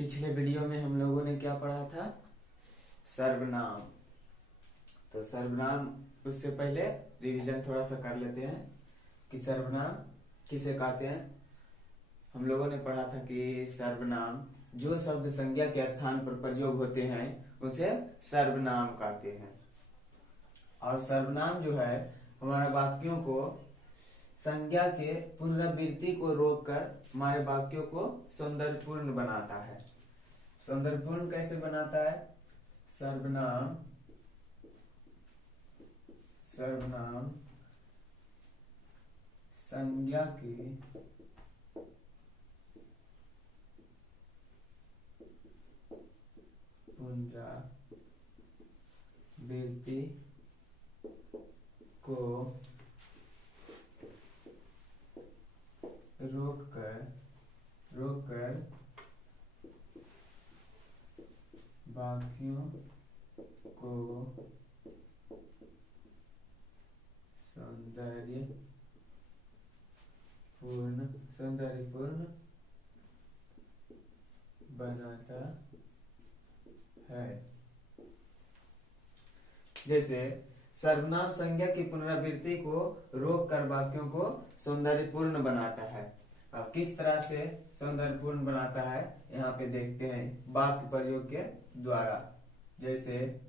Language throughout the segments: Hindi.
पिछले वीडियो में हम लोगों ने क्या पढ़ा था? सर्वनाम। तो सर्वनाम, उससे पहले रिवीजन थोड़ा सा कर लेते हैं कि सर्वनाम किसे कहते हैं। हम लोगों ने पढ़ा था कि सर्वनाम जो शब्द संज्ञा के स्थान पर प्रयोग होते हैं उसे सर्वनाम कहते हैं। और सर्वनाम जो है हमारे वाक्यों को संज्ञा के पुनरावृत्ति को रोककर हमारे वाक्यों को सौंदर्यपूर्ण बनाता है। सौंदर्यपूर्ण कैसे बनाता है? सर्वनाम संज्ञा की पुनरावृत्ति को रोककर वाक्यों को सौंदर्यपूर्ण बनाता है। जैसे सर्वनाम संज्ञा की पुनरावृत्ति को रोककर वाक्यों को सौंदर्यपूर्ण बनाता है। अब किस तरह से सौंदर्यपूर्ण बनाता है यहाँ पे देखते हैं वाक्य प्रयोग के द्वारा। जैसे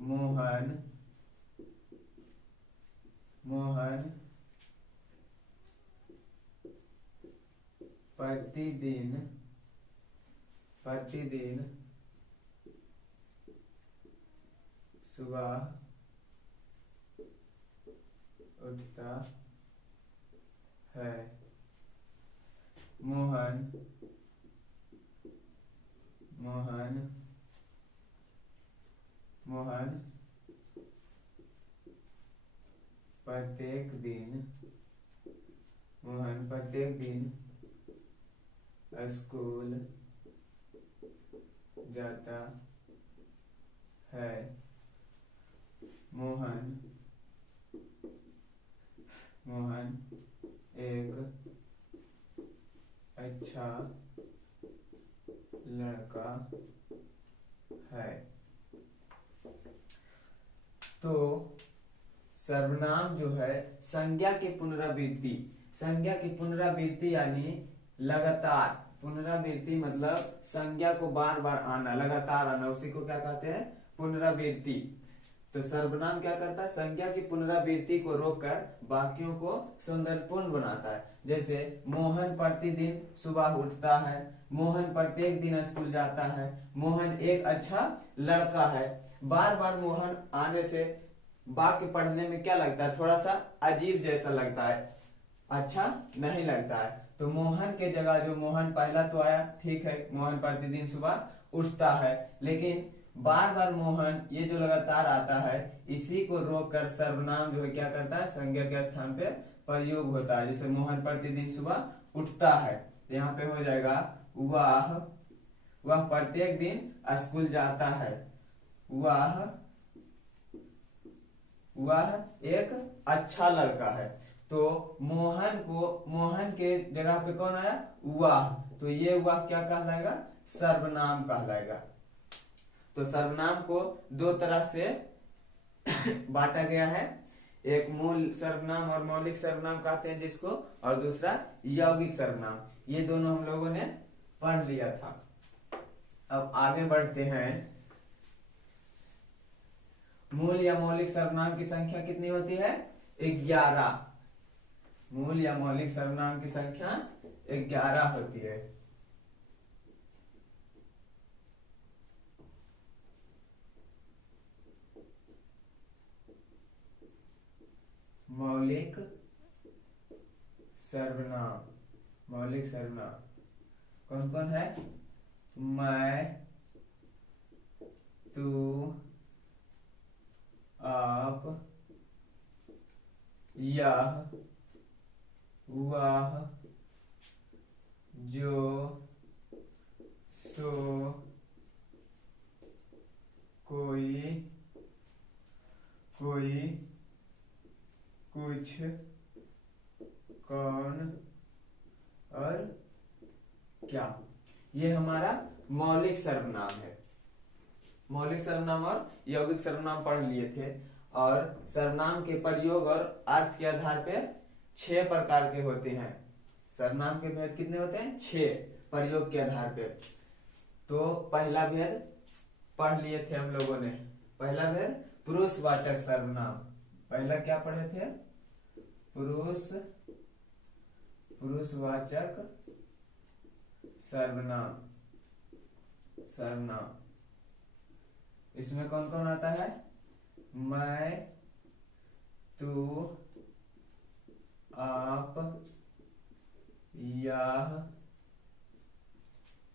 मोहन प्रतिदिन सुबह उठता है। मोहन प्रत्येक दिन स्कूल जाता है। मोहन एक अच्छा लड़का है। तो सर्वनाम जो है संज्ञा की पुनरावृत्ति यानी लगातार। पुनरावृत्ति मतलब संज्ञा को बार बार आना, लगातार आना, उसी को क्या कहते हैं? पुनरावृत्ति। तो सर्वनाम क्या करता है? संज्ञा की पुनरावृत्ति को रोककर वाक्यों को सौंदर्यपूर्ण बनाता है। जैसे मोहन प्रतिदिन सुबह उठता है, मोहन प्रत्येक दिन स्कूल जाता है, मोहन एक अच्छा लड़का है। बार बार मोहन आने से वाक्य पढ़ने में क्या लगता है? थोड़ा सा अजीब जैसा लगता है, अच्छा नहीं लगता है। तो मोहन के जगह जो मोहन पहला तो आया, ठीक है, मोहन प्रतिदिन सुबह उठता है, लेकिन बार बार मोहन ये जो लगातार आता है, इसी को रोककर सर्वनाम जो है क्या करता है? संज्ञा के स्थान पे प्रयोग होता है। जैसे मोहन प्रतिदिन सुबह उठता है, तो यहाँ पे हो जाएगा वह प्रत्येक दिन स्कूल जाता है। वह एक अच्छा लड़का है। तो मोहन के जगह पे कौन आया? वह। तो ये वह क्या कहलाएगा? सर्वनाम कहलाएगा। तो सर्वनाम को दो तरह से बांटा गया है। एक मूल सर्वनाम और मौलिक सर्वनाम कहते हैं जिसको, और दूसरा यौगिक सर्वनाम। ये दोनों हम लोगों ने पढ़ लिया था। अब आगे बढ़ते हैं। मूल या मौलिक सर्वनाम की संख्या कितनी होती है? 11। मूल या मौलिक सर्वनाम की संख्या 11 होती है। मौलिक सर्वनाम कौन कौन है? मैं, तू, आप, यह, वह, जो, सो, कोई, कुछ, कौन और क्या। ये हमारा मौलिक सर्वनाम है। मौलिक सर्वनाम और यौगिक सर्वनाम पढ़ लिए थे। और सर्वनाम के प्रयोग और अर्थ के आधार पे 6 प्रकार के होते हैं। सर्वनाम के भेद कितने होते हैं? 6, प्रयोग के आधार पे। तो पहला भेद पढ़ लिए थे हम लोगों ने। पहला भेद पुरुषवाचक सर्वनाम। पहला क्या पढ़े थे? पुरुषवाचक सर्वनाम। इसमें कौन कौन आता है? मैं, तू, आप,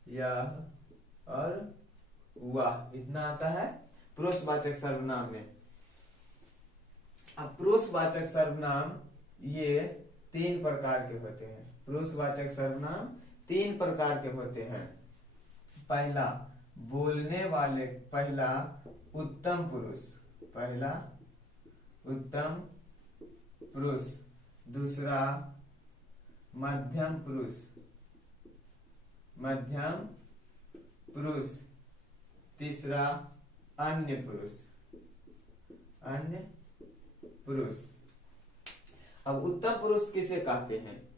यह और वह, इतना आता है पुरुषवाचक सर्वनाम में। अब पुरुषवाचक सर्वनाम ये 3 प्रकार के होते हैं। पुरुषवाचक सर्वनाम 3 प्रकार के होते हैं। पहला बोलने वाले, पहला उत्तम पुरुष, दूसरा मध्यम पुरुष, तीसरा अन्य पुरुष। अब उत्तम पुरुष किसे कहते हैं?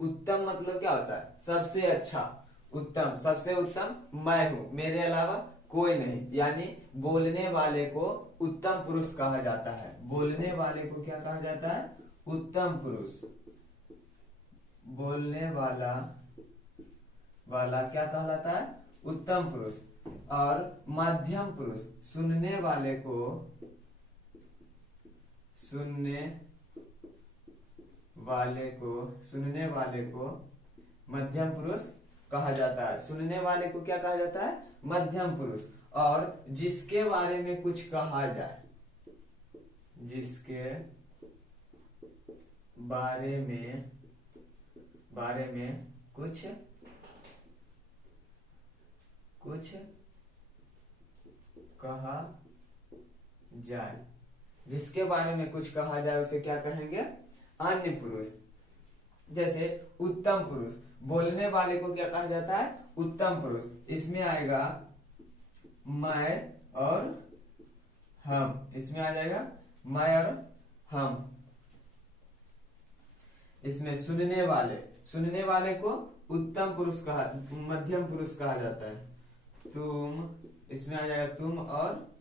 उत्तम मतलब क्या होता है? सबसे अच्छा, उत्तम, सबसे उत्तम मैं हूं, मेरे अलावा कोई नहीं। यानी बोलने वाले को उत्तम पुरुष कहा जाता है। बोलने वाले को क्या कहा जाता है? उत्तम पुरुष। बोलने वाला क्या कहलाता है? उत्तम पुरुष। और मध्यम पुरुष, सुनने वाले को मध्यम पुरुष कहा जाता है। सुनने वाले को क्या कहा जाता है? मध्यम पुरुष। और जिसके बारे में कुछ कहा जाए, जिसके बारे में कुछ कहा जाए, जिसके बारे में कुछ कहा जाए उसे क्या कहेंगे? अन्य पुरुष। जैसे उत्तम पुरुष, बोलने वाले को क्या कहा जाता है? उत्तम पुरुष। इसमें आएगा मैं और हम, इसमें आ जाएगा मैं और हम। इसमें सुनने वाले को उत्तम पुरुष मध्यम पुरुष कहा जाता है। तुम, इसमें आ जाएगा तुम और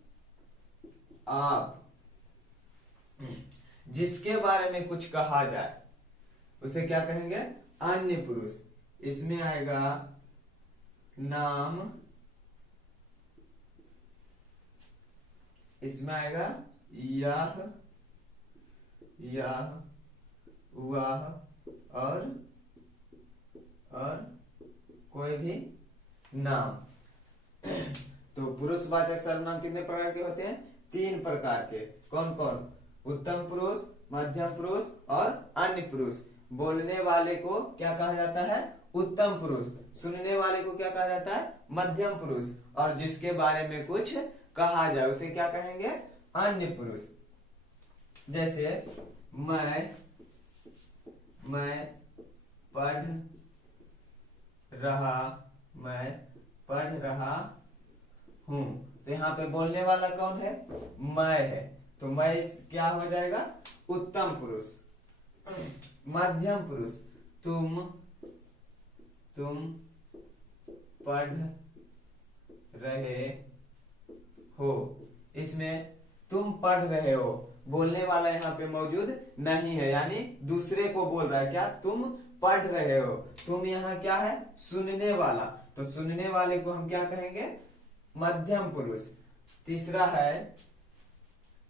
आप। जिसके बारे में कुछ कहा जाए उसे क्या कहेंगे? अन्य पुरुष। इसमें आएगा नाम, इसमें आएगा यह, वह और कोई भी नाम। तो पुरुषवाचक सर्वनाम कितने प्रकार के होते हैं? 3 प्रकार के। कौन कौन? उत्तम पुरुष, मध्यम पुरुष और अन्य पुरुष। बोलने वाले को क्या कहा जाता है? उत्तम पुरुष। सुनने वाले को क्या कहा जाता है? मध्यम पुरुष। और जिसके बारे में कुछ कहा जाए उसे क्या कहेंगे? अन्य पुरुष। जैसे मैं पढ़ रहा हूं। तो यहाँ पे बोलने वाला कौन है? मैं है। तो मैं क्या हो जाएगा? उत्तम पुरुष। मध्यम पुरुष, तुम पढ़ रहे हो। इसमें तुम पढ़ रहे हो, बोलने वाला यहाँ पे मौजूद नहीं है, यानी दूसरे को बोल रहा है। क्या? तुम पढ़ रहे हो। तुम यहाँ क्या है? सुनने वाला। तो सुनने वाले को हम क्या कहेंगे? मध्यम पुरुष। तीसरा है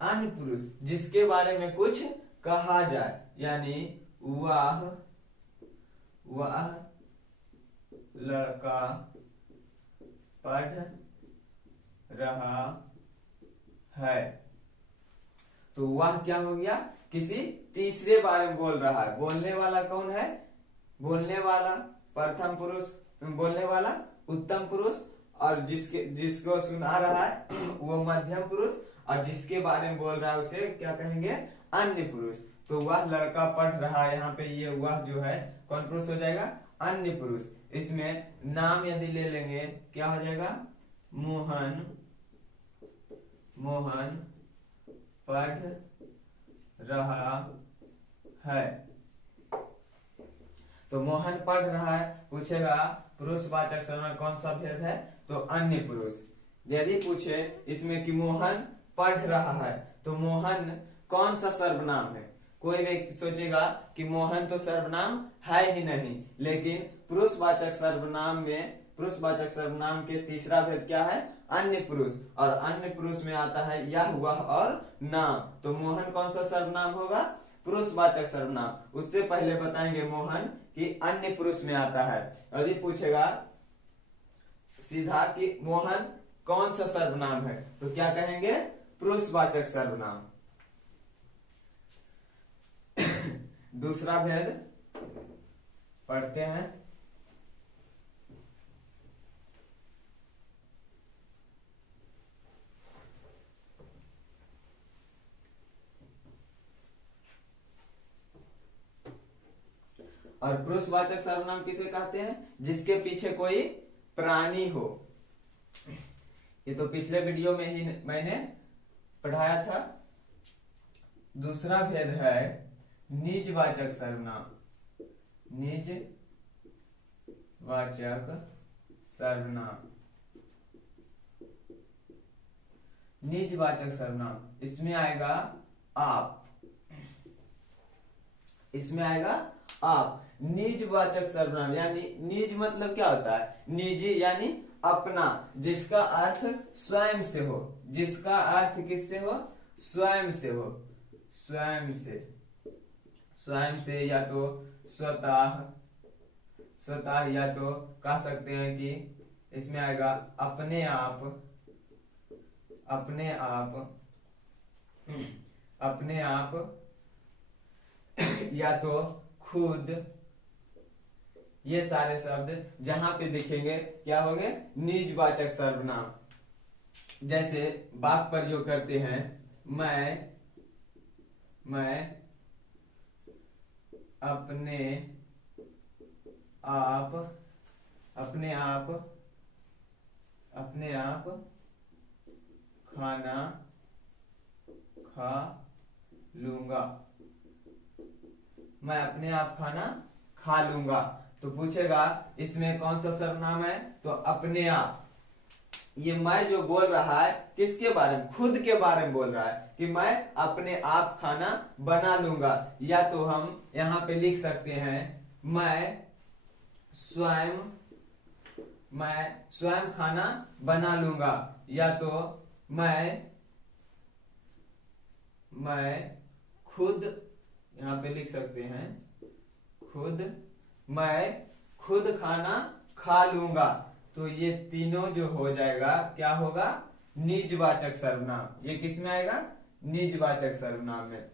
अन्य पुरुष, जिसके बारे में कुछ कहा जाए, यानी वह लड़का पढ़ रहा है। तो वह क्या हो गया? किसी तीसरे बारे में बोल रहा है। बोलने वाला कौन है? बोलने वाला प्रथम पुरुष, बोलने वाला उत्तम पुरुष, और जिसको सुना रहा है वो मध्यम पुरुष, और जिसके बारे में बोल रहा है उसे क्या कहेंगे? अन्य पुरुष। तो वह लड़का पढ़ रहा है, यहाँ पे ये वह जो है कौन पुरुष हो जाएगा? अन्य पुरुष। इसमें नाम यदि ले लेंगे क्या हो जाएगा, मोहन, मोहन पढ़ रहा है। तो मोहन पढ़ रहा है, पूछेगा पुरुषवाचक सर्वनाम कौन सा भेद है, तो अन्य पुरुष। यदि पूछे इसमें कि मोहन पढ़ रहा है, तो मोहन कौन सा सर्वनाम है। कोई व्यक्ति सोचेगा कि मोहन तो सर्वनाम है ही नहीं, लेकिन पुरुषवाचक सर्वनाम में, पुरुषवाचक सर्वनाम के तीसरा भेद क्या है, अन्य पुरुष। और अन्य पुरुष में आता है यह, वह और नाम। तो मोहन कौन सा सर्वनाम होगा, पुरुषवाचक सर्वनाम। उससे पहले बताएंगे मोहन कि अन्य पुरुष में आता है। यदि पूछेगा सीधा कि मोहन कौन सा सर्वनाम है, तो क्या कहेंगे, पुरुषवाचक सर्वनाम। दूसरा भेद पढ़ते हैं। और पुरुषवाचक सर्वनाम किसे कहते हैं, जिसके पीछे कोई प्राणी हो। ये तो पिछले वीडियो में ही मैंने पढ़ाया था। दूसरा भेद है निजवाचक सर्वनाम, निजवाचक सर्वनाम। निजवाचक सर्वनाम इसमें आएगा आप, इसमें आएगा आप। निजवाचक सर्वनाम यानी निज मतलब क्या होता है, निजी यानी अपना, जिसका अर्थ स्वयं से हो, जिसका अर्थ किससे हो, स्वयं से हो, स्वयं से, स्वयं से या तो स्वतः, स्वतः या तो कह सकते हैं कि इसमें आएगा अपने आप, अपने आप, अपने आप, या तो खुद। ये सारे शब्द जहां पे दिखेंगे क्या होंगे, निजवाचक सर्वनाम। जैसे वाक्य प्रयोग करते हैं, मैं अपने आप, अपने आप, अपने आप खाना खा लूंगा, मैं अपने आप खाना खा लूंगा। तो पूछेगा इसमें कौन सा सर्वनाम है, तो अपने आप। ये मैं जो बोल रहा है किसके बारे में, खुद के बारे में बोल रहा है कि मैं अपने आप खाना बना लूंगा। या तो हम यहाँ पे लिख सकते हैं मैं स्वयं खाना बना लूंगा, या तो मैं खुद, यहाँ पे लिख सकते हैं खुद, मैं खुद खाना खा लूंगा। तो ये तीनों जो हो जाएगा क्या होगा, निजवाचक सर्वनाम। ये किस में आएगा, निजवाचक सर्वनाम में।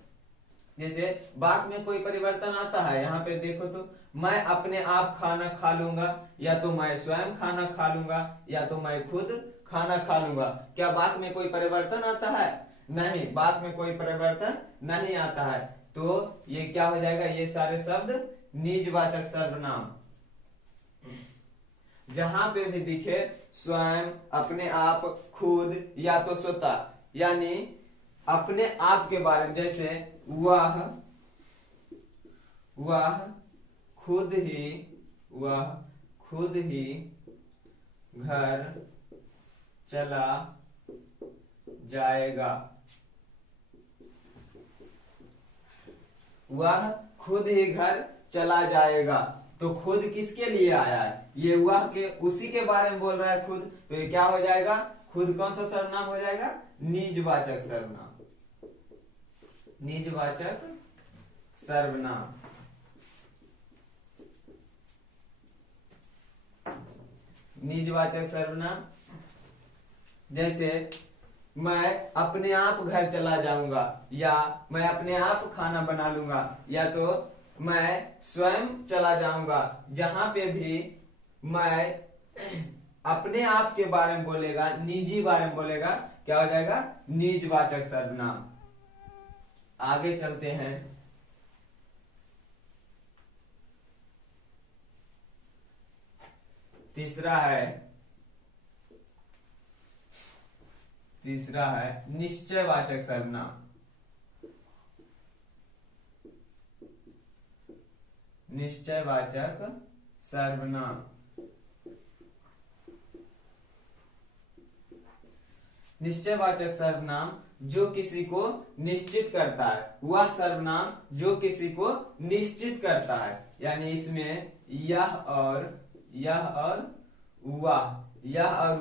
जैसे वाक्य में कोई परिवर्तन आता है, यहाँ पे देखो तो मैं अपने आप खाना खा लूंगा, या तो मैं स्वयं खाना खा लूंगा, या तो मैं खुद खाना खा लूंगा। क्या वाक्य में कोई परिवर्तन आता है, नहीं, वाक्य में कोई परिवर्तन नहीं आता है। तो ये क्या हो जाएगा, ये सारे शब्द निजवाचक सर्वनाम। जहां पे भी दिखे स्वयं, अपने आप, खुद या तो स्वतः, यानी अपने आप के बारे में। जैसे वह खुद ही घर चला जाएगा, वह खुद ही घर चला जाएगा। तो खुद किसके लिए आया है, ये वह के उसी के बारे में बोल रहा है खुद। तो ये क्या हो जाएगा, खुद कौन सा सर्वनाम हो जाएगा, निजवाचक सर्वनाम, निजवाचक सर्वनाम। निजवाचक सर्वनाम जैसे मैं अपने आप घर चला जाऊंगा, या मैं अपने आप खाना बना लूंगा, या तो मैं स्वयं चला जाऊंगा। जहां पे भी मैं अपने आप के बारे में बोलेगा, निजी बारे में बोलेगा, क्या हो जाएगा, निजवाचक सर्वनाम। आगे चलते हैं। तीसरा है निश्चयवाचक सर्वनाम। निश्चयवाचक सर्वनाम। निश्चयवाचक सर्वनाम जो किसी को निश्चित करता है, वह सर्वनाम जो किसी को निश्चित करता है। यानी इसमें यह और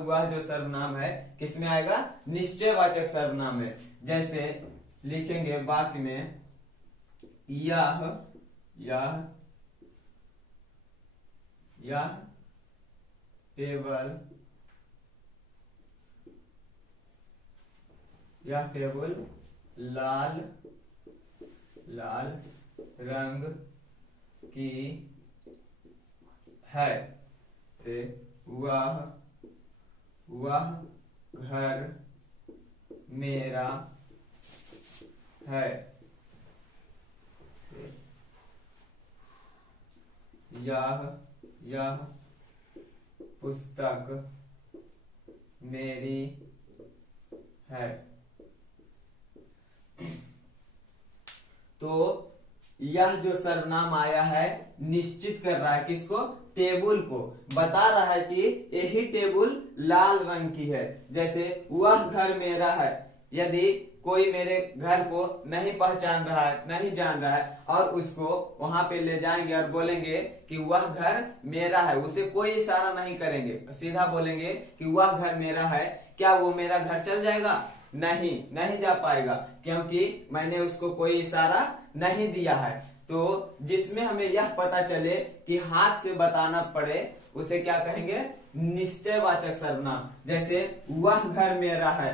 वह जो सर्वनाम है किसमें आएगा? निश्चयवाचक सर्वनाम में। जैसे लिखेंगे वाक्य में यह टेबल लाल रंग की है। से वह घर मेरा है। यह पुस्तक मेरी है। तो यह जो सर्वनाम आया है निश्चित कर रहा है किसको? टेबल को। बता रहा है कि यही टेबल लाल रंग की है। जैसे वह घर मेरा है, यदि कोई मेरे घर को नहीं पहचान रहा है, नहीं जान रहा है, और उसको वहां पे ले जाएंगे और बोलेंगे कि वह घर मेरा है, उसे कोई इशारा नहीं करेंगे, सीधा बोलेंगे कि वह घर मेरा है, क्या वो मेरा घर चल जाएगा? नहीं जा पाएगा, क्योंकि मैंने उसको कोई इशारा नहीं दिया है। तो जिसमें हमें यह पता चले कि हाथ से बताना पड़े, उसे क्या कहेंगे? निश्चयवाचक सर्वनाम। जैसे वह घर मेरा है,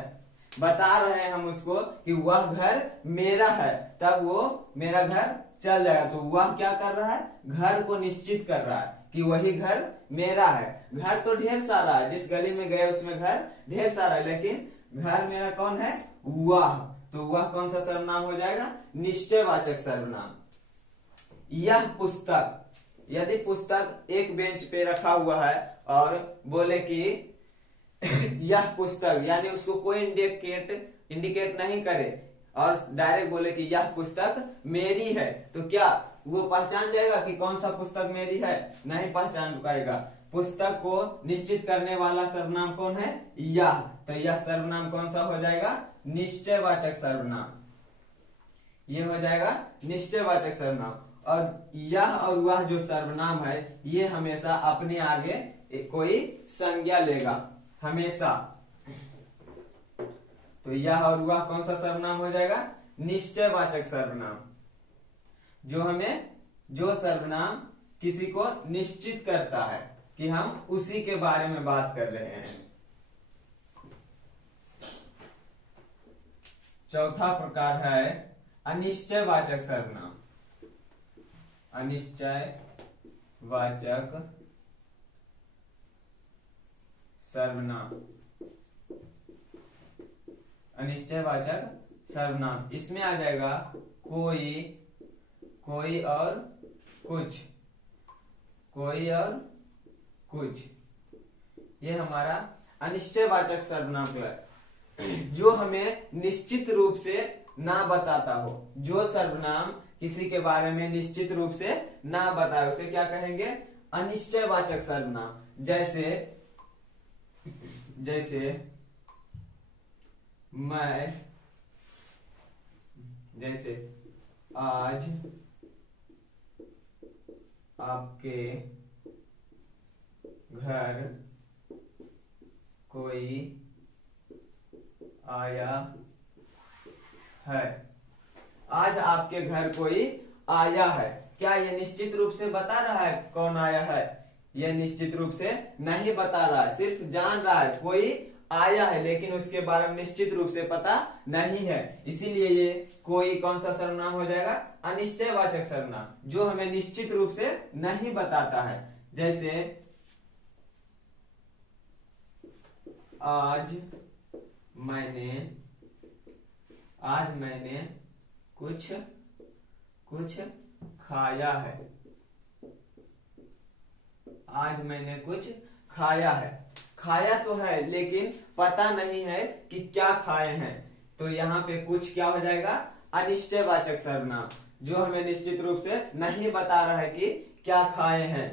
बता रहे हैं हम उसको कि वह घर मेरा है, तब वो मेरा घर चल जाएगा। तो वह क्या कर रहा है? घर को निश्चित कर रहा है कि वही घर मेरा है। घर तो ढेर सारा है, जिस गली में गए उसमें घर ढेर सारा है, लेकिन घर मेरा कौन है? वह। तो वह कौन सा सर्वनाम हो जाएगा? निश्चयवाचक सर्वनाम। यह पुस्तक, यदि पुस्तक एक बेंच पे रखा हुआ है और बोले कि यह पुस्तक, यानी उसको कोई इंडिकेट नहीं करे और डायरेक्ट बोले कि यह पुस्तक मेरी है, तो क्या वो पहचान जाएगा कि कौन सा पुस्तक मेरी है? नहीं पहचान पाएगा। पुस्तक को निश्चित करने वाला सर्वनाम कौन है? यह। तो यह सर्वनाम कौन सा हो जाएगा? निश्चयवाचक सर्वनाम। यह हो जाएगा निश्चयवाचक सर्वनाम। और यह और वह जो सर्वनाम है, ये हमेशा अपने आगे कोई संज्ञा लेगा, हमेशा। तो यह और वह कौन सा सर्वनाम हो जाएगा? निश्चयवाचक सर्वनाम। जो सर्वनाम किसी को निश्चित करता है कि हम उसी के बारे में बात कर रहे हैं। चौथा प्रकार है अनिश्चयवाचक सर्वनाम। अनिश्चयवाचक सर्वनाम। अनिश्चयवाचक सर्वनाम, इसमें आ जाएगा कोई और कुछ, कोई और कुछ। ये हमारा अनिश्चयवाचक सर्वनाम है, जो हमें निश्चित रूप से ना बताता हो। जो सर्वनाम किसी के बारे में निश्चित रूप से ना बताए, उसे क्या कहेंगे? अनिश्चयवाचक सर्वनाम। जैसे मैं, जैसे आज आपके घर कोई आया है। आज आपके घर कोई आया है, क्या यह निश्चित रूप से बता रहा है कौन आया है? यह निश्चित रूप से नहीं बता रहा है, सिर्फ जान रहा है कोई आया है, लेकिन उसके बारे में निश्चित रूप से पता नहीं है। इसीलिए ये कोई कौन सा सर्वनाम हो जाएगा? अनिश्चयवाचक सर्वनाम, जो हमें निश्चित रूप से नहीं बताता है। जैसे आज मैंने कुछ खाया है। आज मैंने कुछ खाया है, खाया तो है लेकिन पता नहीं है कि क्या खाए हैं, तो यहाँ पे कुछ क्या हो जाएगा, अनिश्चयवाचक सर्वनाम, जो हमें निश्चित रूप से नहीं बता रहा है कि क्या खाए हैं।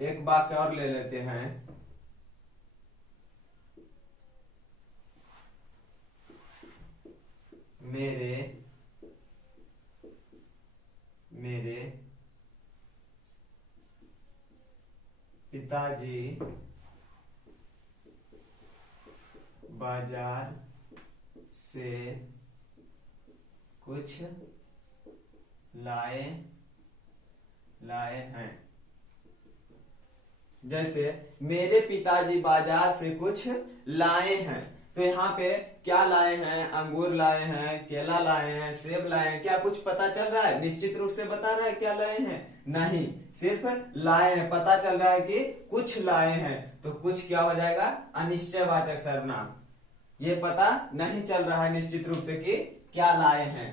एक वाक्य और ले लेते हैं। मेरे मेरे पिताजी बाजार से कुछ लाए हैं। जैसे मेरे पिताजी बाजार से कुछ लाए हैं, तो यहाँ पे क्या लाए हैं, अंगूर लाए हैं, केला लाए हैं, सेब लाए हैं, क्या कुछ पता चल रहा है, निश्चित रूप से बता रहा है क्या लाए हैं, नहीं, सिर्फ लाए हैं, पता चल रहा है कि कुछ लाए हैं, तो कुछ क्या हो जाएगा, अनिश्चयवाचक सर्वनाम, ये पता नहीं चल रहा है निश्चित रूप से कि क्या लाए हैं।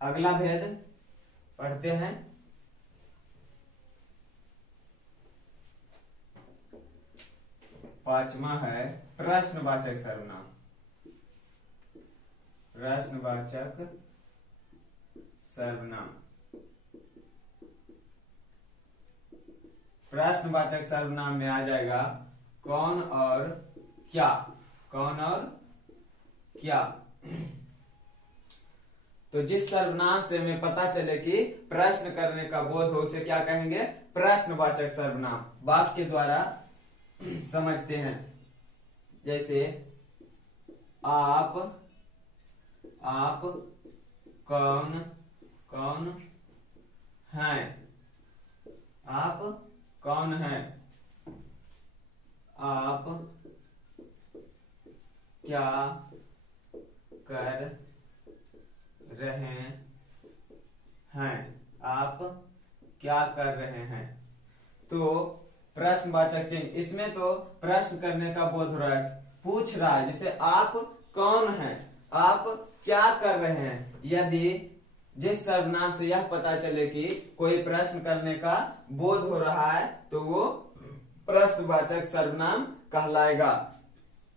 अगला भेद पढ़ते हैं। पांचवा है प्रश्नवाचक सर्वनाम। प्रश्नवाचक सर्वनाम, प्रश्नवाचक सर्वनाम में आ जाएगा कौन और क्या, कौन और क्या। तो जिस सर्वनाम से हमें पता चले कि प्रश्न करने का बोध हो उसे क्या कहेंगे, प्रश्नवाचक सर्वनाम। वाक्य के द्वारा समझते हैं। जैसे आप कौन हैं, आप कौन हैं, आप क्या कर रहे हैं, आप क्या कर रहे हैं। तो प्रश्नवाचक चिन्ह, इसमें तो प्रश्न करने का बोध हो रहा है, पूछ रहा है, जैसे आप कौन हैं, आप क्या कर रहे हैं। यदि जिस सर्वनाम से यह पता चले कि कोई प्रश्न करने का बोध हो रहा है तो वो प्रश्नवाचक सर्वनाम कहलाएगा।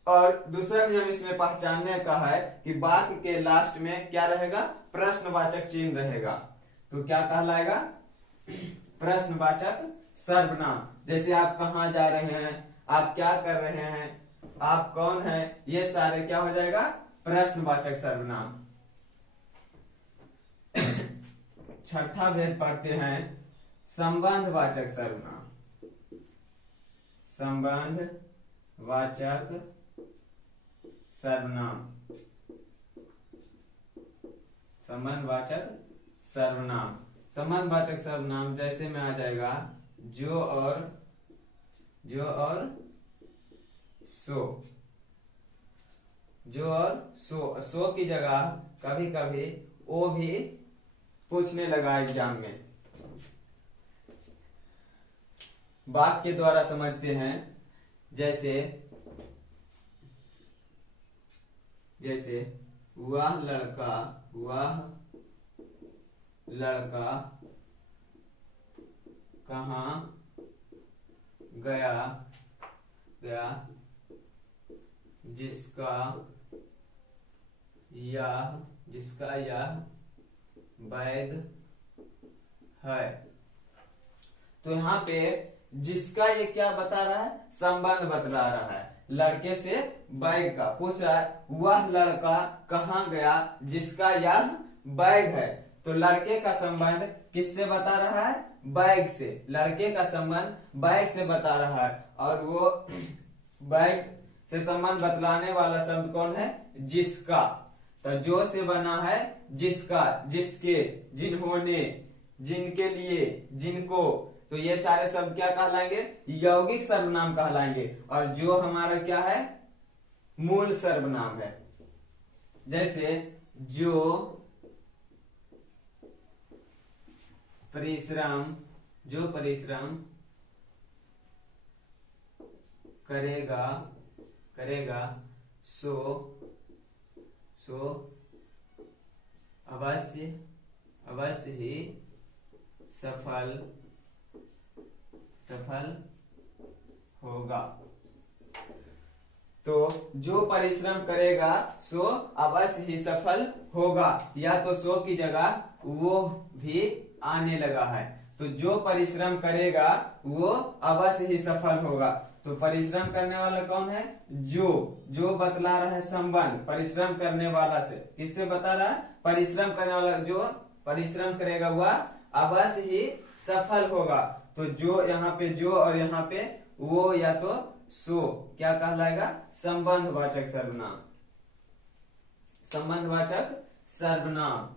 और दूसरा नियम इसमें पहचानने का है कि वाक्य के लास्ट में क्या रहेगा, प्रश्नवाचक चिन्ह रहेगा, तो क्या कहलाएगा, प्रश्नवाचक सर्वनाम। जैसे आप कहाँ जा रहे हैं, आप क्या कर रहे हैं, आप कौन हैं, ये सारे क्या हो जाएगा, प्रश्नवाचक सर्वनाम। छठा भेद पढ़ते हैं संबंधवाचक सर्वनाम। संबंधवाचक सर्वनाम, संबंधवाचक सर्वनाम, संबंधवाचक सर्वनाम जैसे में आ जाएगा जो और सो, जो और सो की जगह कभी कभी ओ भी पूछने लगा एग्जाम में। वाक्य के द्वारा समझते हैं। जैसे वह लड़का कहाँ गया जिसका यह बैग है। तो यहाँ पे जिसका ये क्या बता रहा है, संबंध बतला रहा है, लड़के से बैग का पूछ रहा है, वह लड़का कहाँ गया जिसका यह बैग है। तो लड़के का संबंध किससे बता रहा है, बैग से, लड़के का संबंध बैग से बता रहा है, और वो बैग से संबंध बतलाने वाला शब्द कौन है, जिसका। तो जो से बना है जिसका, जिसके, जिन्होंने, जिनके लिए, जिनको, तो ये सारे शब्द क्या कहलाएंगे, यौगिक सर्वनाम कहलाएंगे। और जो हमारा क्या है, मूल सर्वनाम है। जैसे जो परिश्रम करेगा सो अवश्य ही सफल सफल होगा। तो जो परिश्रम करेगा सो अवश्य ही सफल होगा, या तो सो की जगह वो भी आने लगा है। तो जो परिश्रम करेगा वो अवश्य ही सफल होगा। तो परिश्रम करने वाला कौन है? जो बतला रहा है संबंध परिश्रम करने वाला से। किससे बता रहा है? परिश्रम करने वाला। जो परिश्रम करेगा वह अवश्य ही सफल होगा। तो जो यहाँ पे जो और यहाँ पे वो या तो सो क्या कहलाएगा? संबंधवाचक सर्वनाम। संबंधवाचक सर्वनाम।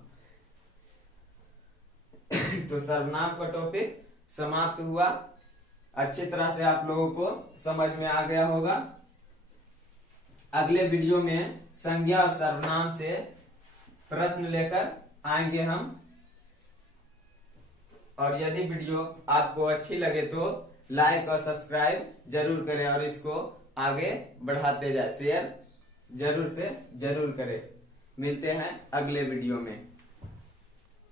तो सर्वनाम का टॉपिक समाप्त हुआ। अच्छी तरह से आप लोगों को समझ में आ गया होगा। अगले वीडियो में संज्ञा और सर्वनाम से प्रश्न लेकर आएंगे हम। और यदि वीडियो आपको अच्छी लगे तो लाइक और सब्सक्राइब जरूर करें और इसको आगे बढ़ाते जाए। शेयर जरूर से जरूर करें। मिलते हैं अगले वीडियो में।